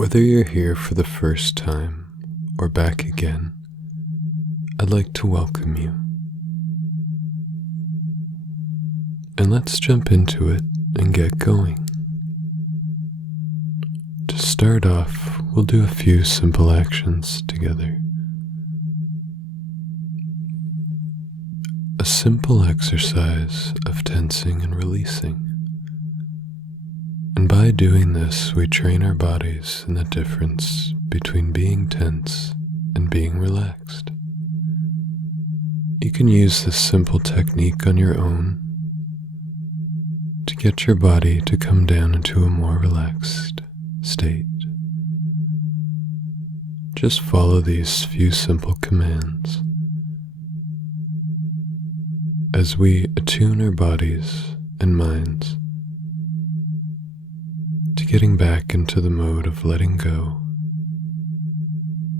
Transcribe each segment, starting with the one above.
Whether you're here for the first time or back again, I'd like to welcome you. And let's jump into it and get going. To start off, we'll do a few simple actions together. A simple exercise of tensing and releasing. And by doing this, we train our bodies in the difference between being tense and being relaxed. You can use this simple technique on your own to get your body to come down into a more relaxed state. Just follow these few simple commands as we attune our bodies and minds to getting back into the mode of letting go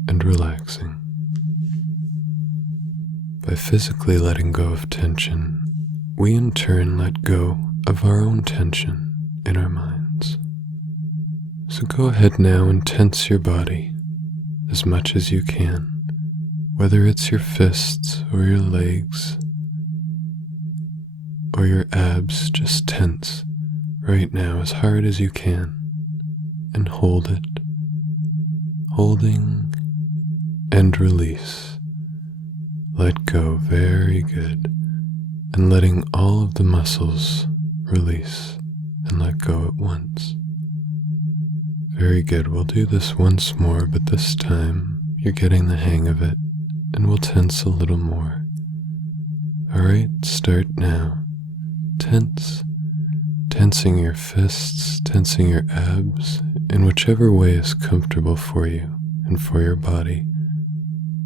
and relaxing. By physically letting go of tension, we in turn let go of our own tension in our minds. So go ahead now and tense your body as much as you can, whether it's your fists or your legs or your abs. Just tense right now as hard as you can and hold it, holding and release. Let go, very good, and letting all of the muscles release and let go at once. Very good, we'll do this once more, but this time you're getting the hang of it and we'll tense a little more. Alright, start now. Tense. Tensing your fists, tensing your abs, in whichever way is comfortable for you and for your body.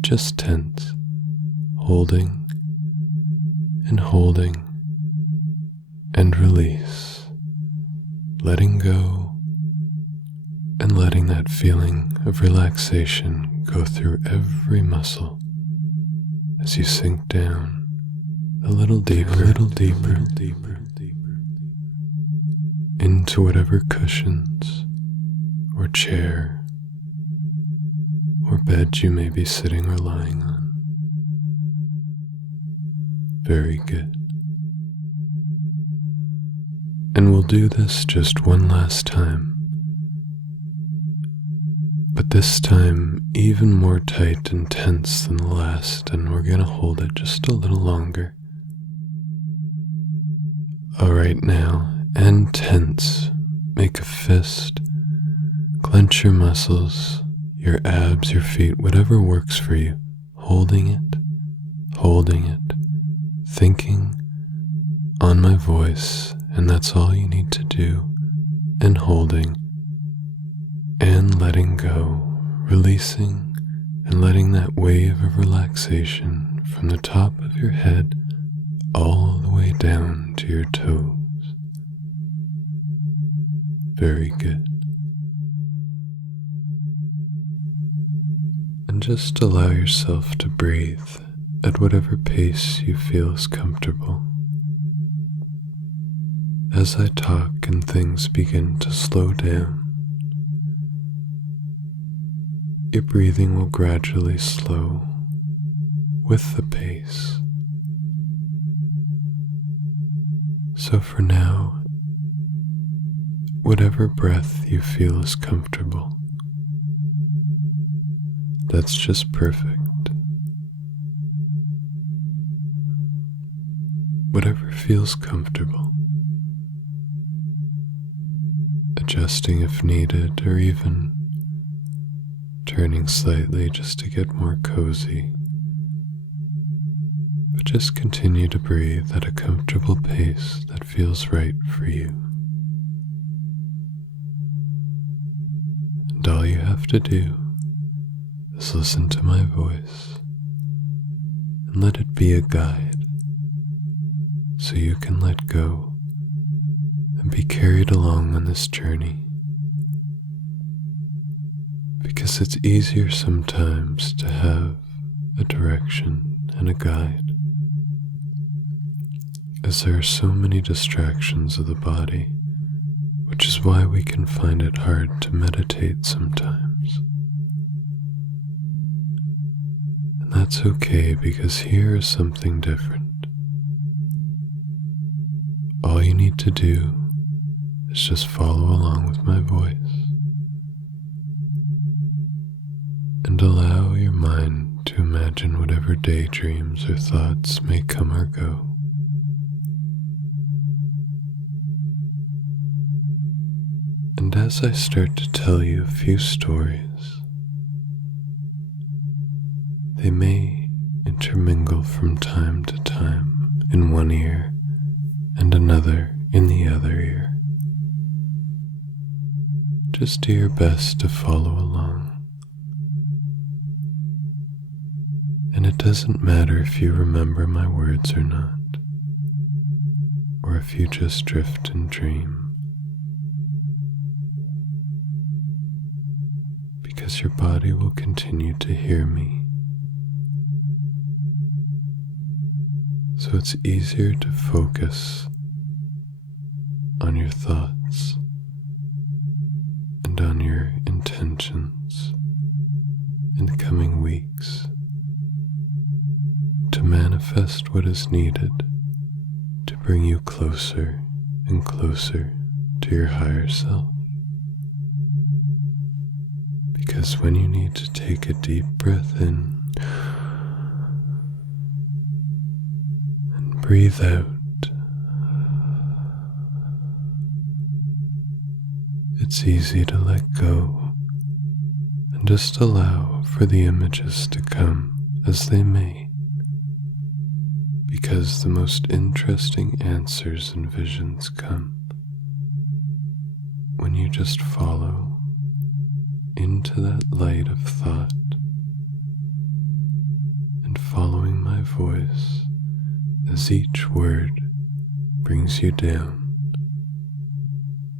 Just tense, holding and release, letting go and letting that feeling of relaxation go through every muscle as you sink down a little deeper, into whatever cushions or chair or bed you may be sitting or lying on. Very good. And we'll do this just one last time, but this time even more tight and tense than the last, and we're going to hold it just a little longer. Alright now, and tense. Make a fist, clench your muscles, your abs, your feet, whatever works for you. Holding it, thinking on my voice, and that's all you need to do, and holding, and letting go, releasing, and letting that wave of relaxation from the top of your head all the way down to your toes. Very good. And just allow yourself to breathe at whatever pace you feel is comfortable. As I talk and things begin to slow down, your breathing will gradually slow with the pace. So for now, whatever breath you feel is comfortable, that's just perfect. Whatever feels comfortable, adjusting if needed, or even turning slightly just to get more cozy. But just continue to breathe at a comfortable pace that feels right for you. And all you have to do is listen to my voice and let it be a guide so you can let go and be carried along on this journey. Because it's easier sometimes to have a direction and a guide, as there are so many distractions of the body which is why we can find it hard to meditate sometimes. And that's okay, because here is something different. All you need to do is just follow along with my voice and allow your mind to imagine whatever daydreams or thoughts may come or go. And as I start to tell you a few stories, they may intermingle from time to time in one ear and another in the other ear. Just do your best to follow along. And it doesn't matter if you remember my words or not, or if you just drift and dream, because your body will continue to hear me. So it's easier to focus on your thoughts and on your intentions in the coming weeks to manifest what is needed to bring you closer and closer to your higher self. Because when you need to take a deep breath in and breathe out, it's easy to let go and just allow for the images to come as they may, because the most interesting answers and visions come when you just follow into that light of thought and following my voice as each word brings you down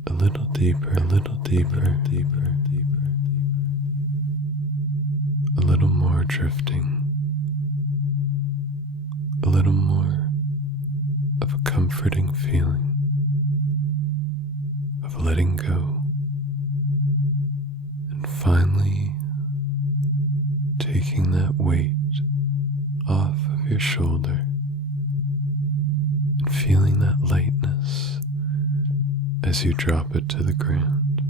a little deeper, a little deeper, deeper, deeper, a little more drifting, a little more of a comforting feeling of letting go, and finally taking that weight off of your shoulder and feeling that lightness as you drop it to the ground.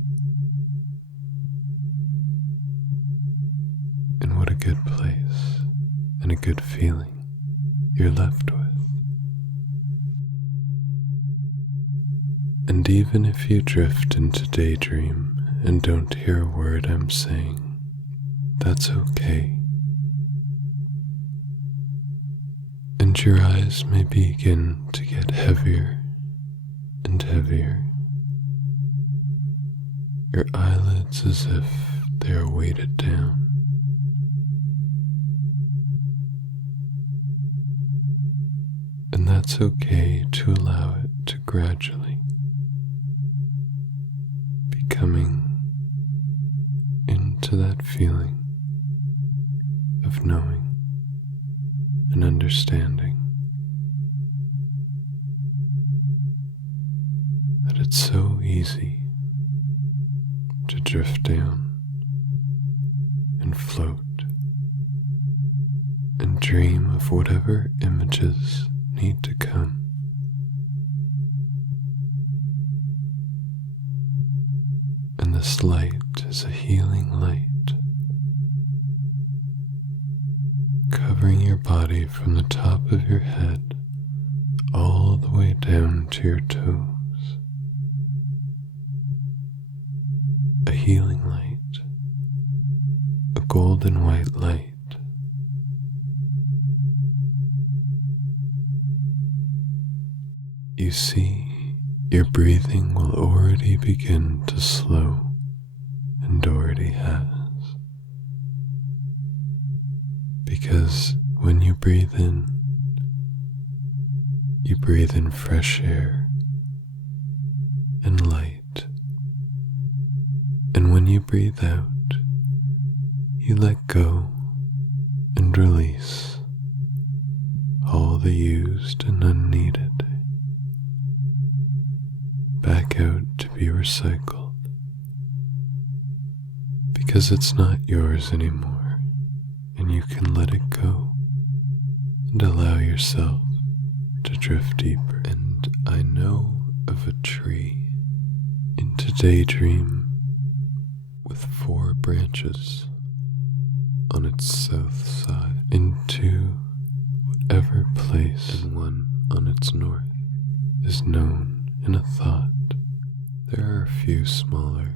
And what a good place and a good feeling you're left with. And even if you drift into daydream and don't hear a word I'm saying, that's okay. And your eyes may begin to get heavier and heavier, your eyelids as if they are weighted down. And that's okay to allow it to gradually be coming into that feeling of knowing and understanding that it's so easy to drift down and float and dream of whatever images need to come. And this light is a healing light, covering your body from the top of your head all the way down to your toes. A healing light, a golden white light. You see, your breathing will already begin to slow, and already has. Because when you breathe in fresh air and light. And when you breathe out, you let go and release all the used and unneeded, back out to be recycled, because it's not yours anymore, and you can let it go and allow yourself to drift deeper. And I know of a tree into daydream with 4 branches on its south side into whatever place, and one on its north is known in a thought. There are a few smaller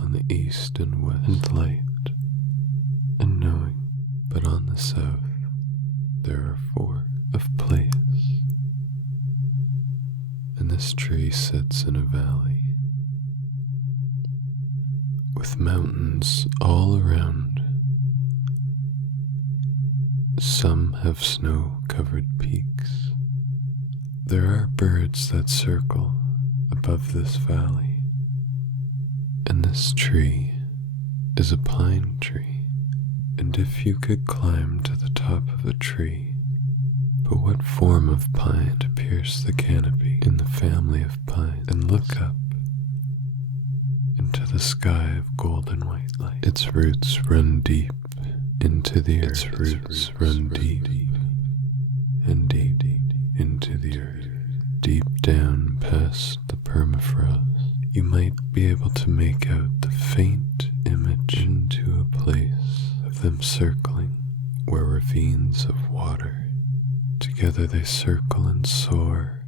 on the east and west, and light and knowing, but on the south there are 4 of place. And this tree sits in a valley with mountains all around. Some have snow-covered peaks. There are birds that circle above this valley, and this tree is a pine tree. And if you could climb to the top of a tree, but what form of pine to pierce the canopy in the family of pine, and look up into the sky of golden white light? Its roots run deep into the earth. Its roots run deep and deep into the earth, deep down past the permafrost. You might be able to make out the faint image into a place of them circling where ravines of water together they circle and soar,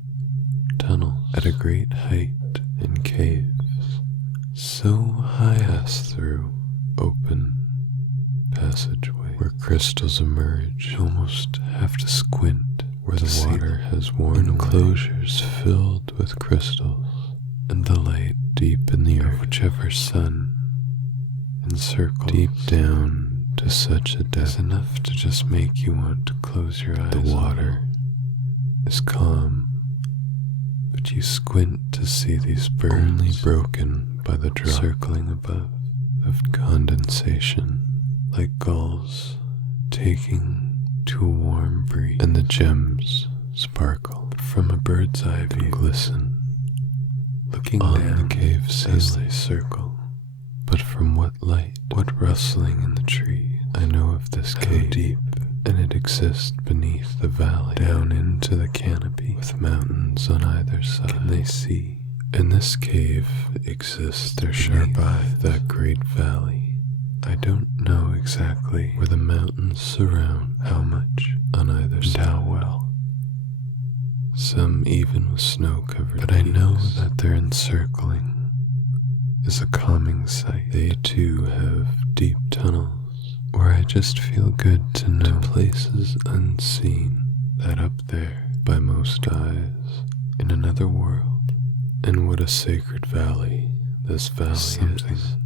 tunnels at a great height, and caves so high as through open passageway where crystals emerge. You almost have to squint where the water has worn enclosures filled with crystals, and the light deep in the earth, whichever sun encircles deep down to such a depth enough to just make you want to close your eyes. The water is calm, but you squint to see these birds only broken by the drop circling above of condensation, like gulls taking to a warm breeze, and the gems sparkle from a bird's eye view, glisten, looking on down the cave as they circle. But from what light, what rustling in the trees, I know of this cave deep, and it exists beneath the valley, down into the canopy, with mountains on either side. Can they see? And this cave exists their sharp eye, that great valley. I don't know exactly where the mountains surround, how much on either side, how well. Some even with snow-covered, but I know that their encircling is a calming sight. They too have deep tunnels where I just feel good to know, to places unseen, that up there by most eyes in another world. And what a sacred valley this valley is,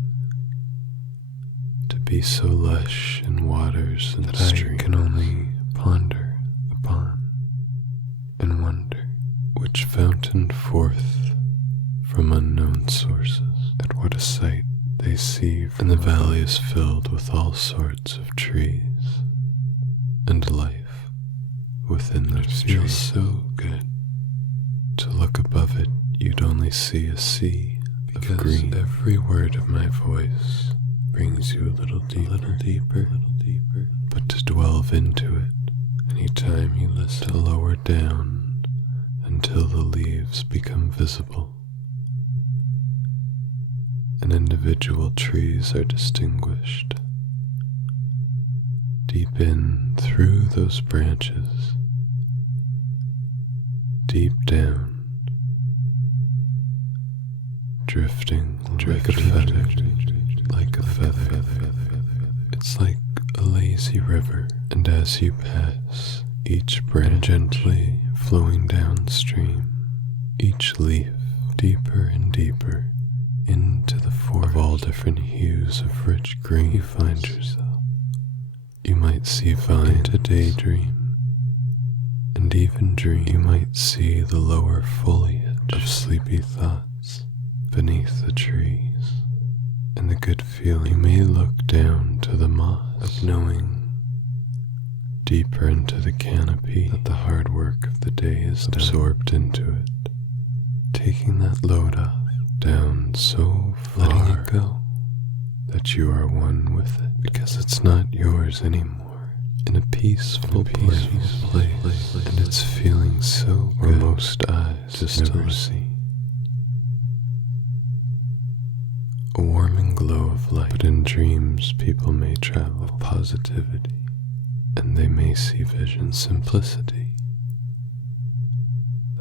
to be so lush in waters and that I can only ponder upon and wonder which fountained forth from unknown sources. At what a sight they see, and the valley is filled with all sorts of trees and life within those trees. It feels so good to look above it. You'd only see a sea of green. Every word of my voice brings you a little deeper, but to delve into it anytime you listen, to lower down until the leaves become visible and individual trees are distinguished. Deep in through those branches, deep down, drifting like a feather. It's like a lazy river, and as you pass each branch gently flowing downstream, each leaf deeper and deeper into the forest of all different hues of rich green, you find yourself. You might see vine to daydream, and even dream. You might see the lower foliage of sleepy thoughts beneath the trees, and the good feeling. You may look down to the moss of knowing deeper into the canopy that the hard work of the day is absorbed into it, taking that load off down so far, letting it go, that you are one with it, because it's not yours anymore, in a peaceful place, and it's feeling so good, where most eyes just never see. A warming glow of light, but in dreams people may travel of positivity, and they may see vision simplicity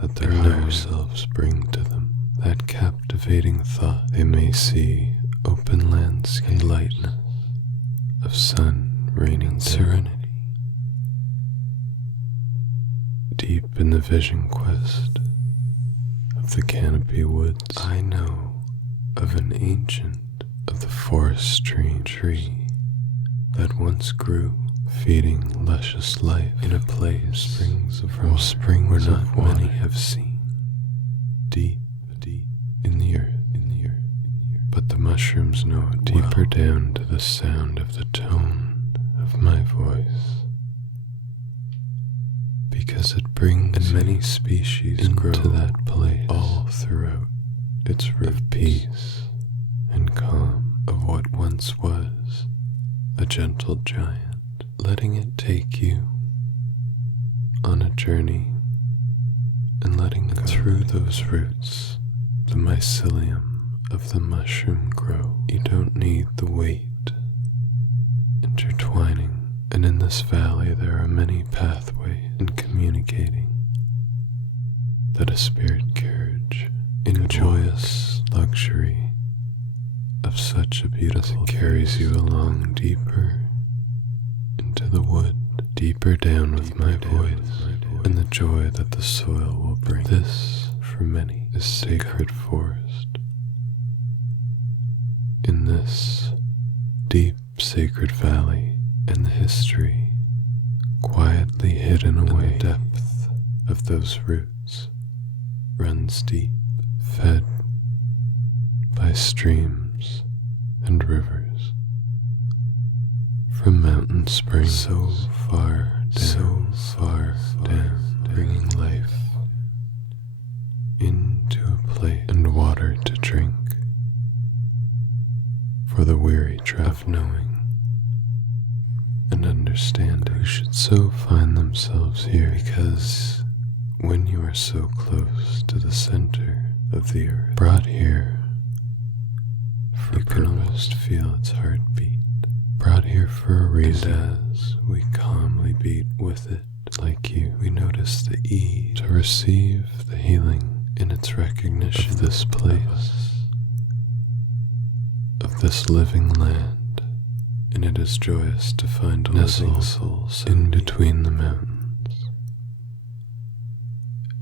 that their higher selves bring to them. That captivating thought, they may see open landscape and lightness of sun raining serenity. Deep in the vision quest of the canopy woods, I know of an ancient of the forest stream tree that once grew, feeding luscious life in a place from springs where not many have seen, deep in the earth. But the mushrooms know it deeper down to the sound of the tone of my voice, because it brings, and many species grow to that place all throughout its root of peace and calm of what once was a gentle giant, letting it take you on a journey and letting it through those roots, the mycelium of the mushroom grow. You don't need the weight intertwining, and in this valley there are many pathways in communicating that a spirit carriage in joyous luxury of such a beautiful as it carries you along deeper into the wood, deeper down with my voice, and the joy that the soil will bring. This, for many, is sacred forest. In this deep sacred valley, and the history quietly hidden away, the depth of those roots runs deep, fed by streams and rivers from mountain springs so far down, bringing life into a place and water to drink for the weary of knowing and understanding, who should so find themselves here, because when you are so close to the center of the earth, brought here for you can almost feel its heartbeat, brought here for a reason. And as we calmly beat with it like you, we notice the ease to receive the healing in its recognition of this place, of this living land, and it is joyous to find a living soul in between the mountains,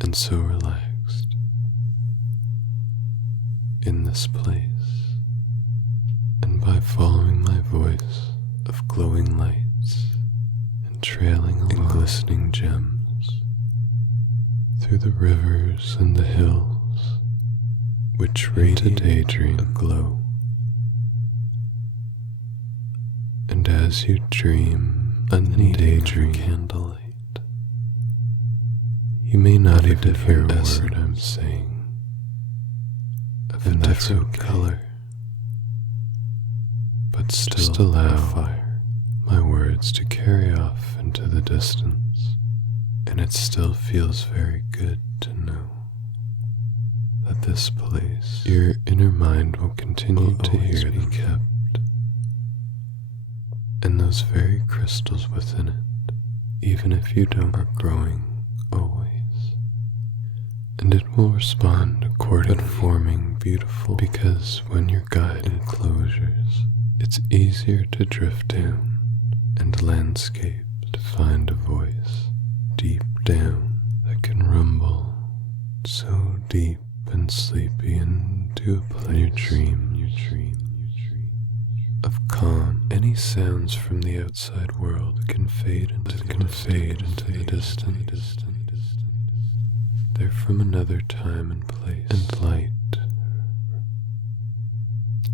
and so relaxed in this place. And by following my voice of glowing lights and trailing along glistening gems through the rivers and the hills, which radiate a daydream aglow, and as you dream a daydream candlelight, you may not even hear a word I'm saying, of a different color, but still just allow my words to carry off into the distance, and it still feels very good to know that this place, your inner mind will continue to hear be kept, and those very crystals within it, even if you don't, are growing always, and it will respond according to forming beautiful, because when you're guided closures, it's easier to drift down and landscape to find a voice deep down that can rumble so deep and sleepy into a place, your dream of calm. Any sounds from the outside world can fade into the distance. They're from another time and place and light,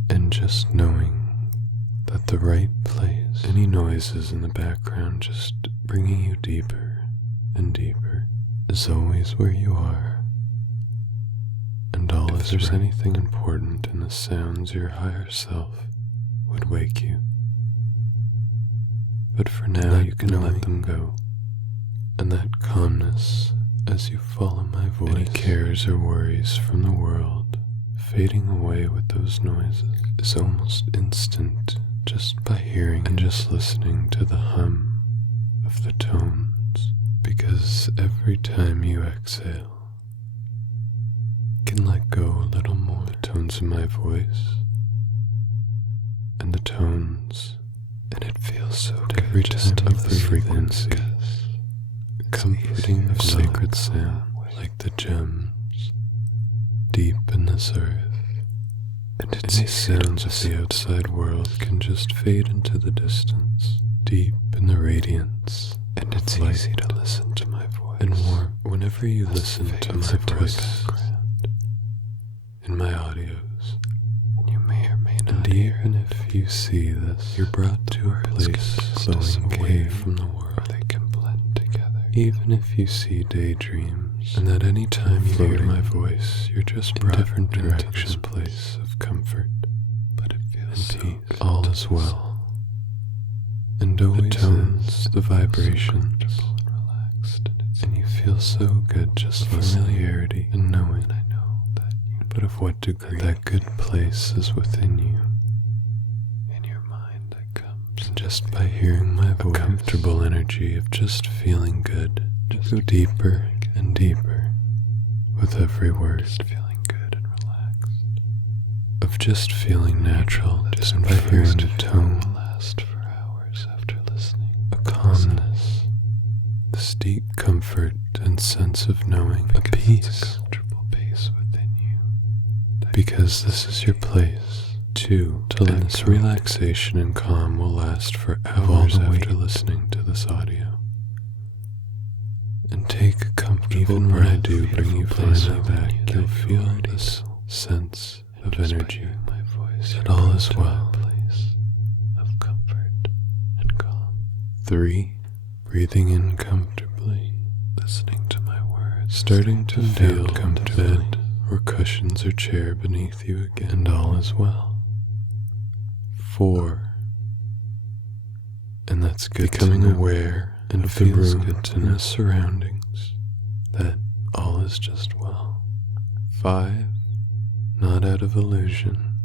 and just knowing that the right place, any noises in the background just bringing you deeper and deeper, is always where you are, and and all if there's anything important in the sounds, your higher self would wake you. But for now you can let them go, and that calmness as you follow my voice, any cares or worries from the world fading away with those noises is almost instant just by hearing and just listening to the hum of the tones, because every time you exhale, you can let go a little more the tones of my voice and the tones, and it feels so good every time of the frequency, comforting of sacred sound like the gems deep in this earth. And any sounds of the outside world can just fade into the distance, deep in the radiance. And it's easy to listen to my voice. And more whenever you listen to my voice in my audios. And you may or may not. And even if you see this, you're brought to a place flowing away from the world. Or they can blend together. Even if you see daydreams, and at any time you hear my voice, you're just brought in different directions, place of comfort, but it feels and peace. All is well, and always the tones, the vibrations, so and relaxed, and you feel so good just familiarity and knowing. And I know that but of what degree that good place is within you, in your mind that comes, and just by hearing my voice, a comfortable energy of just feeling good, just go deeper and deeper with every word, just feeling good and relaxed, of just feeling natural, just by hearing the tone will last for hours after listening, a calmness, this deep comfort and sense of knowing, a peace, a comfortable pace within you, because this is your place too, and this relaxation and calm will last for hours after listening to this audio. And take a comfortable even breath. When I do bring you finally back, you'll feel this sense of energy, my voice, that all is well, place of comfort and calm. 3. Breathing in comfortably, listening to my words, starting to feel comfortable, bed or cushions or chair beneath you again, and all is well. 4. And that's good. Becoming aware and of the room and the surroundings, that all is just well. 5. Not out of illusion,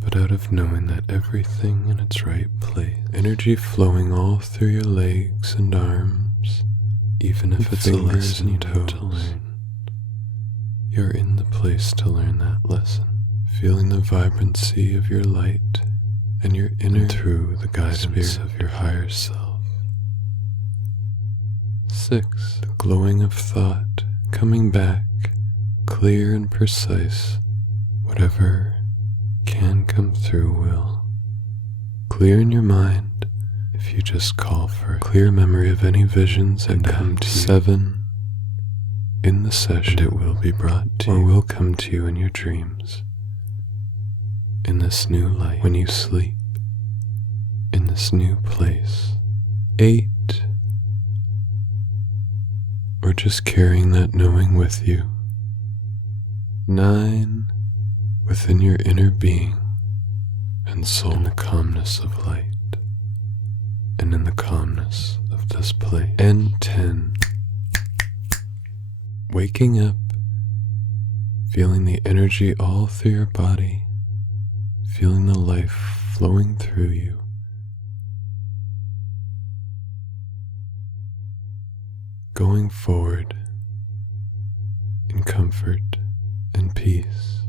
but out of knowing that everything in its right place. Energy flowing all through your legs and arms, even if it's a lesson you know to learn. You're in the place to learn that lesson, feeling the vibrancy of your light and your inner through the guidance of your higher self. 6. The glowing of thought coming back, clear and precise. Whatever can come through will. Clear in your mind if you just call for a clear memory of any visions that come to you. 7. In the session, and it will be brought to you, or will come to you in your dreams. In this new light, when you sleep, in this new place. 8. Or just carrying that knowing with you. 9. Within your inner being and soul, in the calmness of light and in the calmness of this place. And 10. Waking up, feeling the energy all through your body, feeling the life flowing through you. Going forward in comfort and peace.